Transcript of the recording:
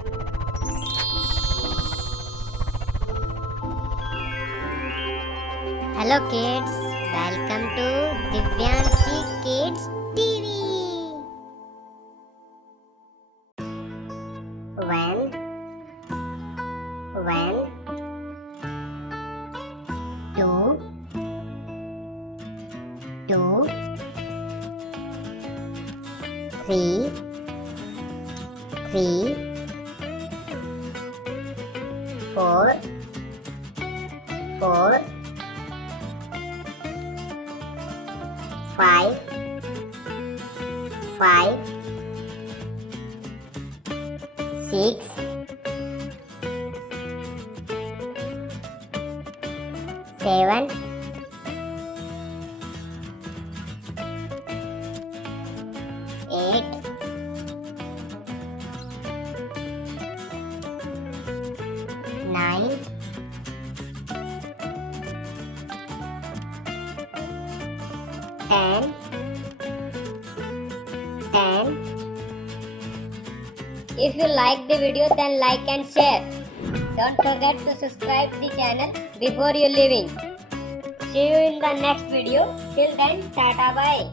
Hello kids, welcome to Divyanshi Kids TV. When, two, 3, 4, 5, 6, 7, 8, 9, 10. If you like the video, then like and share. Don't forget to subscribe the channel before you leaving. See you in the next video. Till then, tata bye.